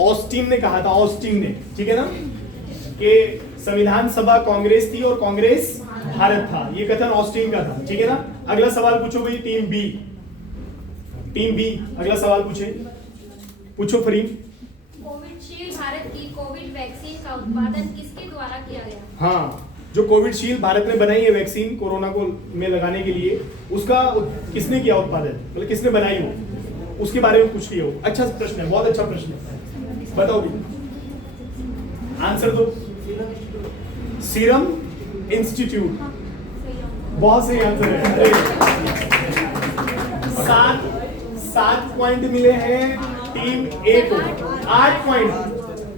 Austin ने कहा था, ऑस्टिन ने, ठीक है ना, कि संविधान सभा कांग्रेस थी और कांग्रेस भारत था। ये कथन ऑस्टिन का था, ठीक है ना। अगला सवाल पूछो भाई, टीम बी। टीम बी अगला सवाल पूछो फरीन। कोविशील्ड भारत की कोविड वैक्सीन का उत्पादन किसके द्वारा किया गया? हाँ, जो कोविशील्ड भारत ने बनाई है वैक्सीन कोरोना को में लगाने के लिए, उसका किसने किया उत्पादन, मतलब किसने बनाई वो, उसके बारे में पूछ लिया हो। अच्छा प्रश्न है, बहुत अच्छा प्रश्न है, बताओ भी, आंसर दो। सीरम इंस्टीट्यूट, बहुत सही आंसर है। 7 पॉइंट मिले हैं टीम ए को, 8 पॉइंट,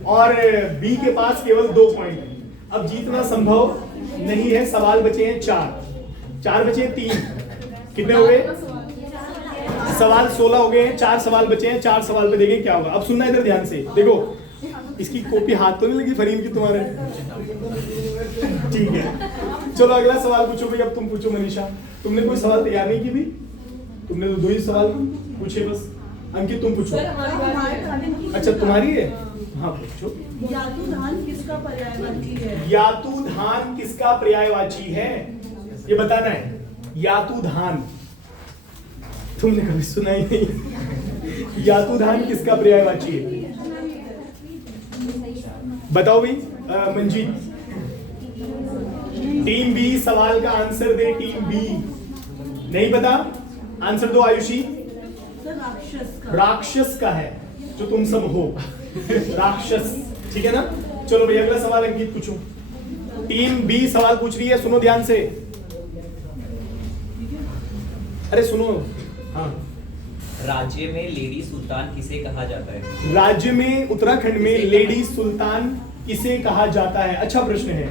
और बी के पास केवल 2 पॉइंट है। अब जीतना संभव नहीं है, सवाल बचे हैं 4 बचे हैं 3, कितने हो गए? सवाल 16 हो गए हैं, 4 सवाल बचे हैं, 4 सवाल पे देखें क्या होगा। अब सुनना इधर ध्यान से, देखो इसकी कॉपी हाथ तो नहीं लगी फरीन की तुम्हारे? ठीक है, चलो अगला सवाल पूछो भाई। अब तुम पूछो मनीषा, तुमने कोई सवाल तैयार नहीं की भी, तुमने तो 2 ही सवाल पूछे बस। अंकित तुम पूछो। अच्छा तुम्हारी है, हाँ पूछो। यातुधान किसका पर्यायवाची है? यातुधान किसका पर्यायवाची है, ये बताना है। यातुधान तुमने कभी सुना ही नहीं। यातुधान किसका पर्यायवाची है, बताओ भाई। मंजीत, टीम बी सवाल का आंसर दे। टीम बी नहीं पता, आंसर दो। आयुषी, राक्षस का है, जो तुम सब हो, राक्षस, ठीक है ना। चलो भाई अगला सवाल अंकित पूछो। टीम बी सवाल पूछ रही है, सुनो ध्यान से। अरे सुनो, हाँ। राज्य में लेडी सुल्तान किसे कहा जाता है? राज्य में, उत्तराखंड में लेडी सुल्तान किसे कहा जाता है? अच्छा प्रश्न है,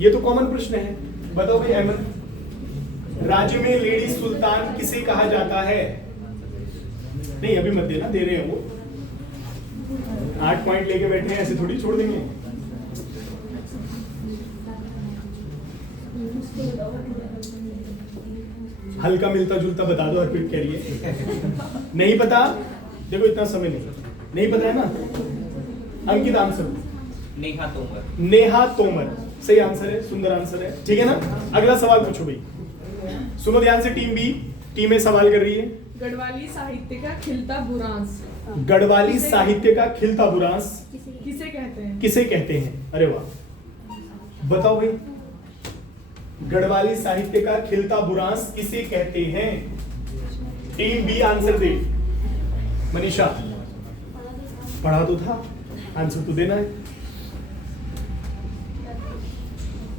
ये तो कॉमन प्रश्न है, बताओ भाई अहमद। राज्य में लेडी सुल्तान किसे कहा जाता है? नहीं अभी मत देना, दे रहे हैं वो, 8 पॉइंट लेके बैठे हैं, ऐसे थोड़ी छोड़ देंगे। हल्का मिलता जुलता बता दो, हरप्रीत कह रही है। नहीं पता, देखो इतना समय नहीं पता है ना। अंकित आंसर। नेहा तोमर। नेहा तोमर सही आंसर है, सुंदर आंसर है, ठीक है ना। अगला सवाल पूछो भाई, सुनो ध्यान से। टीम बी, टीम ए सवाल कर रही है। गढ़वाली साहित्य का खिलता बुरांस गढ़वाली साहित्य का खिलता बुरांस किसे कहते हैं? किसे कहते हैं? अरे वाह, बताओ भाई। गढ़वाली साहित्य का खिलता बुरांस किसे कहते हैं? टीम बी आंसर दे। मनीषा, पढ़ा तो था, आंसर तो देना है।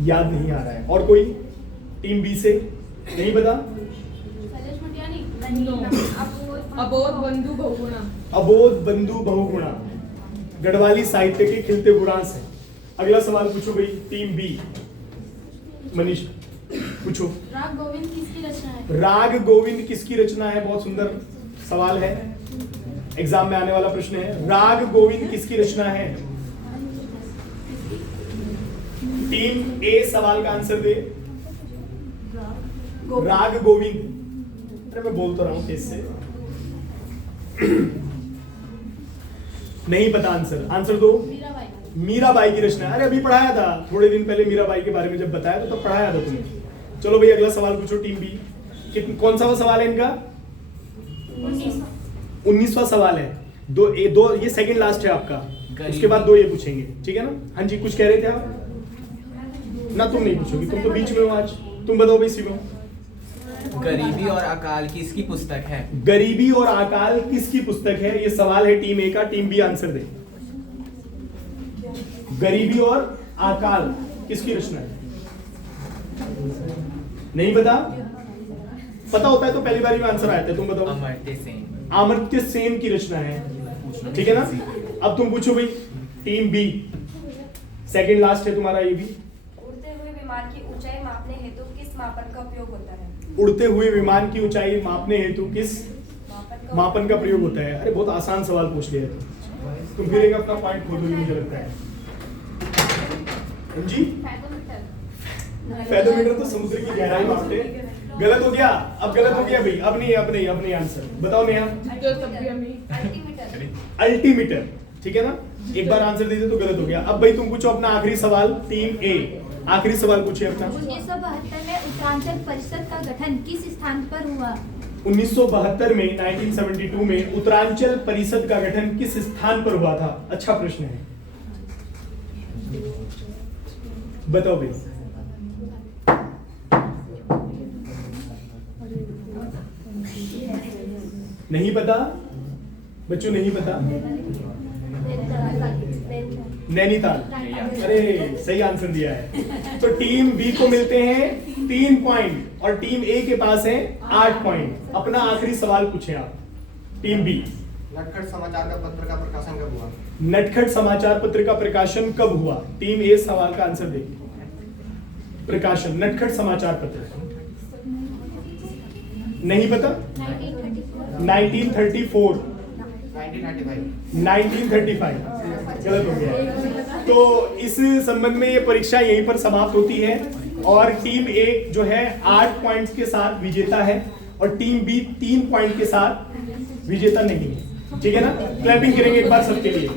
याद नहीं आ रहा है, और कोई टीम बी से नहीं पता? अबोध बंधु बहुगुणा। अबोध बंधु बहुगुणा गढ़वाली साहित्य के खिलते बुरांस है। अगला सवाल पूछो भाई, टीम बी। मनीष पूछो। राग गोविंद किसकी रचना है? राग गोविंद किसकी रचना है? बहुत सुंदर सवाल है, एग्जाम में आने वाला प्रश्न है। राग गोविंद किसकी रचना है? टीम ए सवाल का आंसर दे। राग गोविंद, अरे मैं बोल तो रहा हूं तेज से। नहीं पता आंसर, आंसर दो। मीराबाई की रचना। अरे अभी पढ़ाया था थोड़े दिन पहले, मीराबाई के बारे में जब बताया तो तब पढ़ाया था तुमने। चलो भाई अगला सवाल पूछो टीम बी। कौन सा वो सवाल है इनका? 19वां सवाल है। दो ये सेकंड लास्ट है आपका, उसके बाद 2 ये पूछेंगे, ठीक है ना। हाँ जी, कुछ कह रहे थे आप ना? तुम नहीं पूछोगी, तुम तो बीच में हो आज। तुम बताओ भाई शिवम। गरीबी और अकाल किसकी पुस्तक है? गरीबी और अकाल किसकी पुस्तक है? ये सवाल है टीम ए का। टीम बी आंसर दे। गरीबी और अकाल किसकी रचना है? नहीं पता? पता होता है तो पहली बारी में आंसर आया था। तुम बताओ। अमर्त्य सेन। अमर्त्य सेन की रचना है, ठीक है ना। अब तुम पूछो भाई टीम बी, सेकंड लास्ट है तुम्हारा ये भी। उड़ते हुए विमान की ऊंचाई मापने हेतु किस मापन का उपयोग होता है? उड़ते हुए विमान की ऊंचाई मापने हेतु किस मापन का प्रयोग होता है? अरे बहुत आसान सवाल पूछ लिया तुम फिर एक अपना पॉइंट खोदोगे मुझे लगता है। जी फेदोमीटर तो समुद्र की गहराई मापते। गलत हो गया, अब गलत हो गया भाई। अब नहीं आंसर बताओ नेहा। अल्टीमीटर। अल्टीमीटर, ठीक है ना, एक बार आंसर दे दे तो गलत हो गया। अब भाई तुम पूछो अपना आखिरी सवाल, टीम ए आखिरी सवाल पूछिए अपना। 1972 में उत्तरांचल परिषद का गठन किस स्थान पर हुआ? 1972 में 1972 में उत्तरांचल परिषद का गठन किस स्थान पर हुआ था? अच्छा प्रश्न है, बताओ भाई। नहीं पता बच्चों, नहीं पता? नैनीताल। अरे सही आंसर दिया है। तो टीम बी को मिलते हैं 3 पॉइंट और टीम ए के पास है 8 पॉइंट। अपना आखिरी सवाल पूछे आप, टीम बी। नटखट समाचार का पत्र का प्रकाशन कब हुआ? नटखट समाचार पत्र का प्रकाशन कब हुआ? टीम ए सवाल का आंसर दे। प्रकाशन नटखट समाचार पत्र नहीं पता? 1934। 1935 गलत हो गया। तो इस संबंध में ये परीक्षा यहीं पर समाप्त होती है और टीम ए जो है 8 पॉइंट्स के साथ विजेता है और टीम बी 3 पॉइंट के साथ विजेता नहीं है। ठीक है ना, क्लैपिंग करेंगे एक बार सबके लिए।